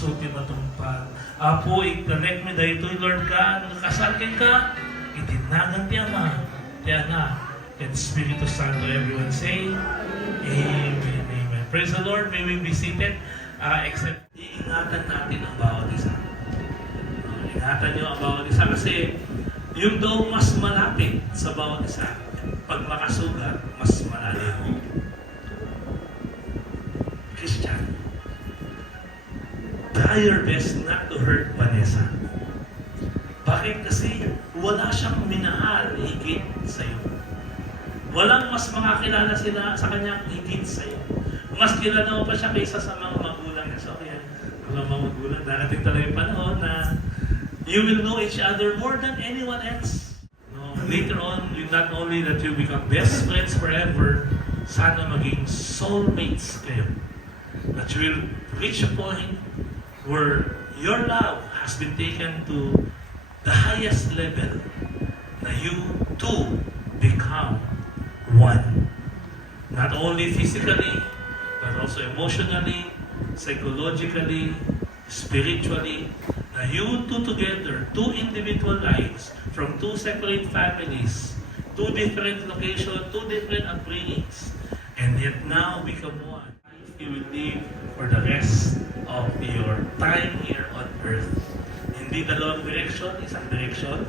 Suti matungpal. Apo, i-connect me dahito, Lord God. Nakasalkin ka, itinagan ti Ama, ti Anak, and Espiritu Santo. Everyone say, Amen, Amen. Praise the Lord. May we be seated. Except, iingatan natin ang bawat isa. Ingatan nyo ang bawat isa kasi yung daw mas malapit sa bawat isa, pag makasugat, mas malalim. Christian, try your best not to hurt Vanessa. Bakit? Kasi wala siyang minahal higit sa'yo. Walang mas makakilala sila sa kanyang higit sa'yo. Mas kilala mo pa siya kaysa sa mga magulang niya. So, kaya, mga magulang, darating talaga yung panahon na you will know each other more than anyone else. No, later on, you not only that you become best friends forever, sana maging soulmates kayo. That you will reach a point where your love has been taken to the highest level, na you two become one. Not only physically, but also emotionally, psychologically, spiritually, na you two together, two individual lives, from two separate families, two different locations, two different upbringings, and yet now become one. You will live for the rest of your time here on earth. Hindi dalawang direksyon, isang direksyon.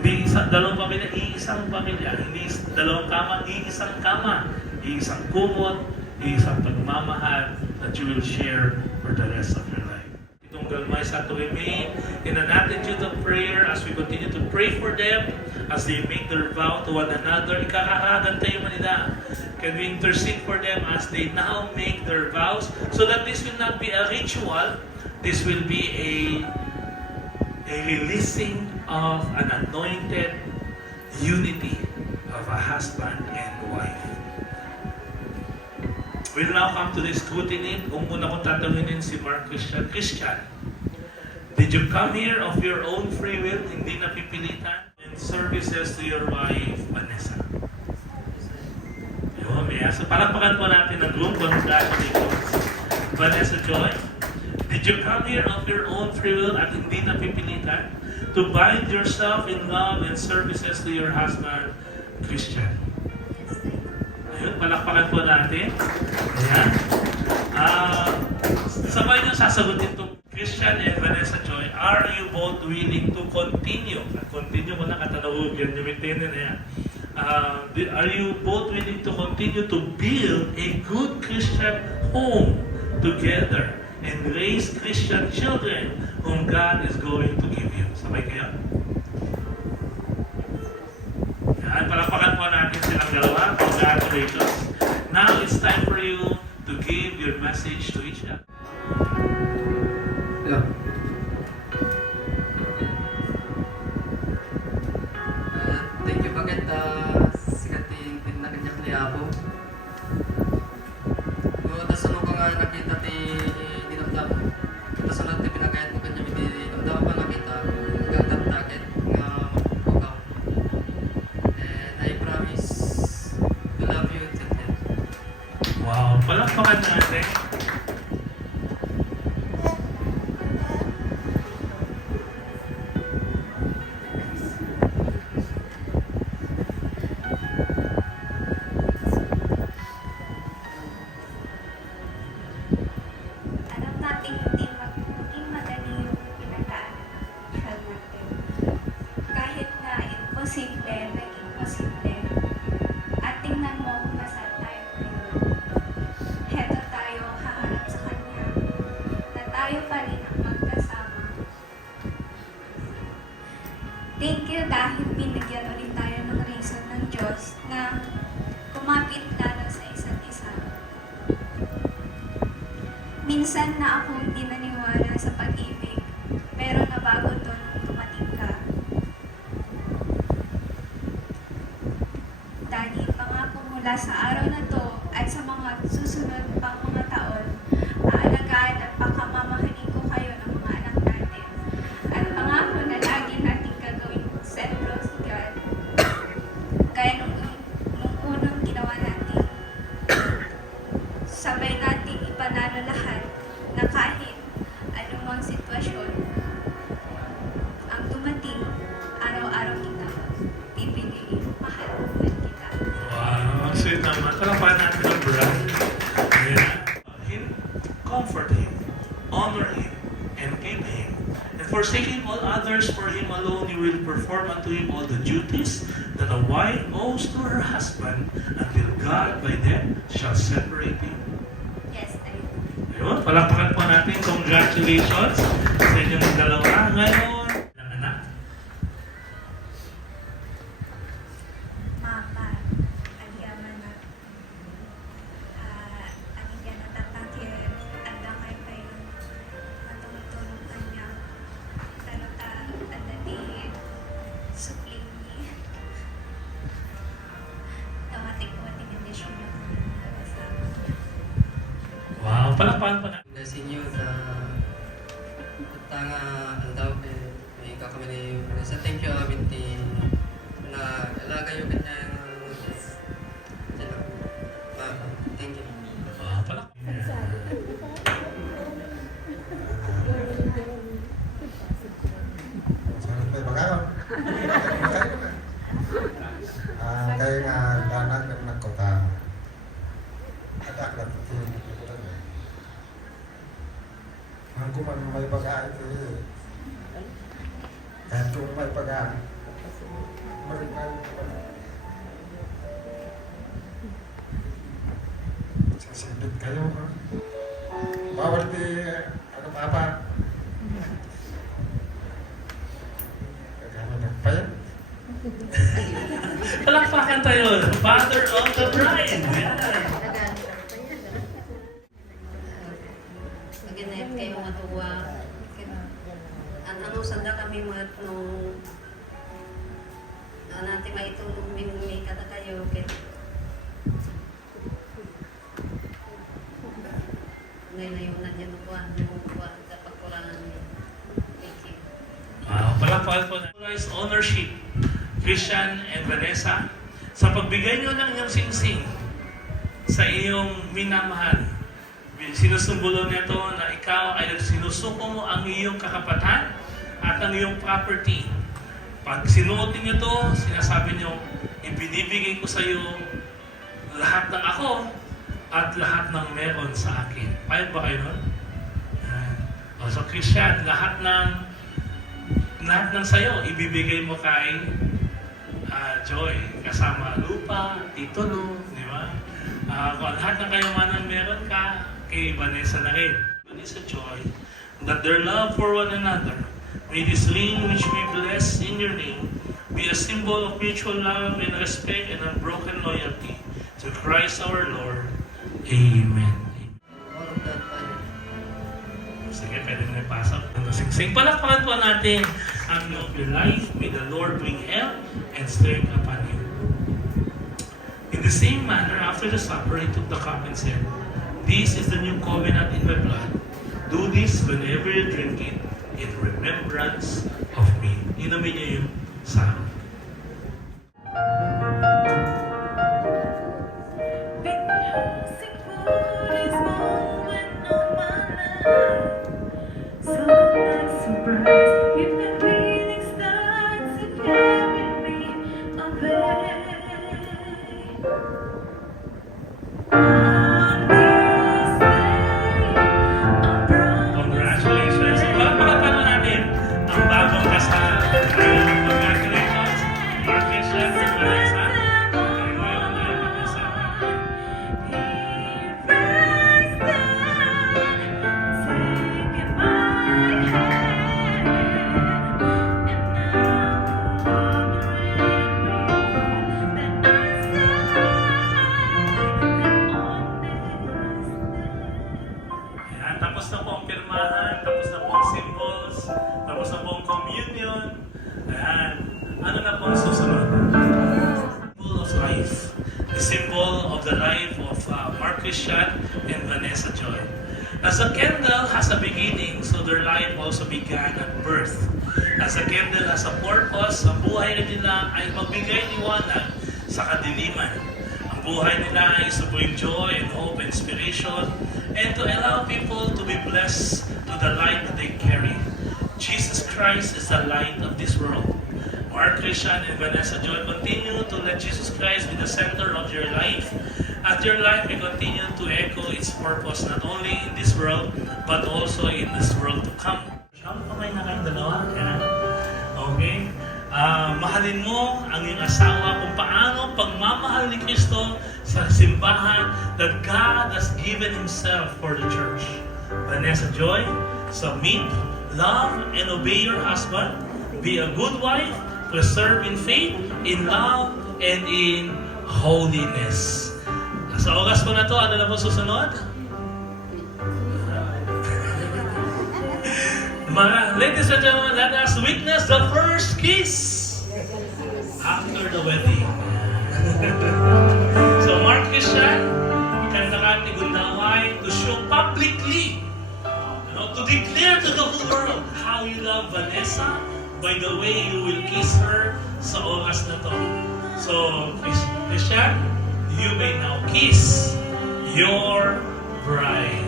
Hindi dalawang pamilya, iisang pamilya. Hindi dalawang kama, iisang kama. Iisang kumot, iisang pagmamahal that you will share for the rest of your life. Itong galmay sa to remain in an attitude of prayer as we continue to pray for them as they make their vow to one another. Ikakahagan tayo manila. Can we intercede for them as they now make their vows so that this will not be a ritual, this will be a releasing of an anointed unity of a husband and wife. We'll now come to the scrutiny. Kung muna kong tatanungin si Mark Christian. Christian, did you come here of your own free will, hindi napipilitan, in services to your wife, Vanessa? So, palakpakan po natin ang room. Congratulations. Vanessa Joy, did you come here of your own free will at hindi napipilitan to bind yourself in love and services to your husband, Christian? Ayun, palakpakan po natin. Ayan. Sabay nyo sasagutin itong Christian and Vanessa Joy. Are you both willing to continue? Continue mo na katanawag yan. Yung maintainer na yan. Are you both willing to continue to build a good Christian home together and raise Christian children whom God is going to give you? Sabay kayo? Yan, palakpakan po natin silang dalawa. Congratulations. Now it's time for you to give your message to each other. Yeah. Thank you bagay sigating tinaganyang liabo. Tasunod ko nga nakita ti dinamdam. Tasunod ti pinagayat mo kanya di dinamdam pa nakita hanggang target nga magpugaw. And I promise to love you till then. Wow, palakpakan natin. Hindi madali yung pinagdaanan natin. Kahit na imposible, naging posible. At tingnan mo kung nasaan tayo ngayon. Heto tayo, haharap sa Kanya, na tayo pa rin ang magkasama. Thank you dahil binigyan ulit tayo ng reason ng Diyos na kumapit lalo sa isa't isa. Minsan na ako hindi naniwala sa pag-ibig, pero nabago to nung dumating ka. Daddy, pangako mula sa araw na to at sa mga susunod pang mga taon, aalagaan at pakamamahalin ko kayo ng mga anak natin. At pangako na lagi natin gagawin sentro si God. Kaya nung unang ginawa natin, sabay natin ipanalo lahat na kahit ano honor him and give him. And forsaking all others, for him alone you will perform unto him all the duties that a wife owes to her husband, until God by them shall separate you. Yes, I do. Ayun, palakpakan po natin. Congratulations sa inyong dalawa. Ngayon, ng anak. Mapa, agyaman na agyan na tatakir at dakay pa yung matulog kanya pero adati supling ni tamatik-matik ang desyo niya kung nagkasama niya. Wow, palakpakan po natin. Blessing you sa tanga andaw may kami ni Vanessa. Thank you amin ti na alaga yung kanyang thank you. Wow, palakpakan. Sangat may pagkaon. Kaya nga danak ng nagkota. Adak na pati. Ang kuman may pagkain ito. Kahit kung may pagkain. Sasibit kayo. Bawal di ano papa. Kagano nagpayan. Palakpakan tayo. Father of the bride. Yan. Maginayat kayo matuwa. Ano sanda kami nung natin maitulong may kata kayo. Ngayon na yung nandiyan yung buwan sa pagkurangan niya. Thank you. Wow, palakpakan po na. Ownership, Christian and Vanessa, sa pagbigay nyo ng inyong singsing sa iyong minamahal. Sinusumbolo nito na ikaw ay sinusuko mo ang iyong kakapatan at ang iyong property. Pag sinuot niyo to, sinasabi niyo, ibinibigay ko sa iyo lahat ng ako at lahat ng meron sa akin. Payag ba kayo nun? O so Christian, lahat ng sayo, ibibigay mo kay Joy. Kasama lupa, titulo, di ba? Kung lahat ng kayamanan meron ka, kay Vanessa na rin. Vanessa Joy, that their love for one another, may this ring which we bless in your name, be a symbol of mutual love and respect and unbroken loyalty to Christ our Lord. Amen. All of that Sige, pwede na ipasok. Sing palakpakan po natin ang of your life. May the Lord bring health and strength upon you. In the same manner, after the supper, he took the cup and said, "This is the new covenant in my blood. Do this whenever you drink it in remembrance of me." Inumin niyo yung sarap. Congratulations! Palakpakan po natin ang bagong kasal. Congratulations! Marcus and Vanessa. Ay, ngayon ay mag-asawa. Ayan, tapos na po ang pirmahan, tapos na po ang symbols, tapos na po ang communion. Ayan, ano na po ang susunod? Symbol of life. The symbol of the life of Mark Christian and Vanessa Joy. As a candle has a beginning, so their life also began at birth. As a candle has a purpose, ang buhay nila ay magbigay liwanag sa kadiliman. Ang buhay nila ay to bring joy and hope and inspiration, and to allow people to be blessed to the light that they carry. Jesus Christ is the light of this world. Mark Christian and Vanessa Joy, continue to let Jesus Christ be the center of your life at your life may continue to echo its purpose not only in this world, but also in this world to come. Siyang kamay na kayong dalawa. Yan. Okay? Mahalin mo ang iyong asawa kung paano pagmamahal ni Kristo sa simbahan that God has given Himself for the church. Vanessa Joy, submit, love, and obey your husband. Be a good wife, preserve in faith, in love, and in holiness. Sa oras po na to, ano na po susunod? Ladies and gentlemen, let us witness the first kiss after the wedding. So Mark Christian, ikantakan ni Gundaway to show publicly, to declare to the whole world how you love Vanessa by the way you will kiss her sa oras na to. So Christian, you may now kiss your bride.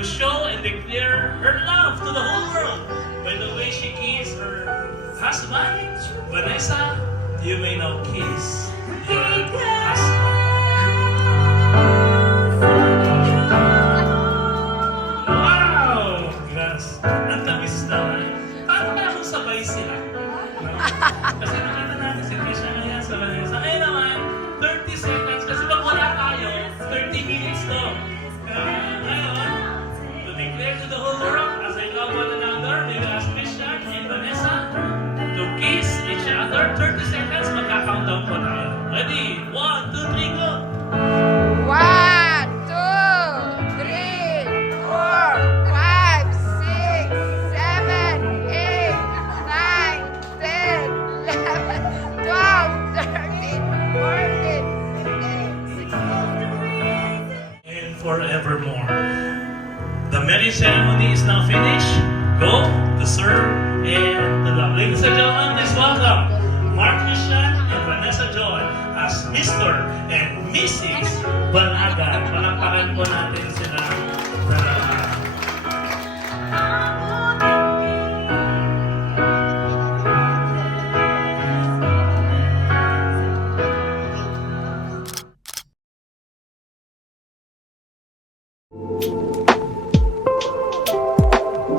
To show and declare her love to the whole world by the way she kissed her husband. Vanessa, you may now kiss your husband. Wow! Grass. Ang tamis naman. Paano kaya kung sabay sila? Kasi nakita natin si Krisha ngayon sa Vanessa. Ngayon naman, 30 seconds. Kasi pag wala tayo, 30 minutes to. Ngayon, to declare to the whole world, as I love one another, we will ask Christian and Vanessa to kiss each other. 30 seconds, magka-countdown po tayo. Ready? 1, 2, 3, go! 1, 2, 3, 4, 5, 6, 7, 8, 9, 10, 11, 12, 13, 14, 15, 16. And forevermore. The marriage ceremony is now finished. Go to serve and to love. Ladies and gentlemen, please welcome Mark Christian and Vanessa Joy as Mr. and Mrs. Banagan. Palakpakan po natin sila.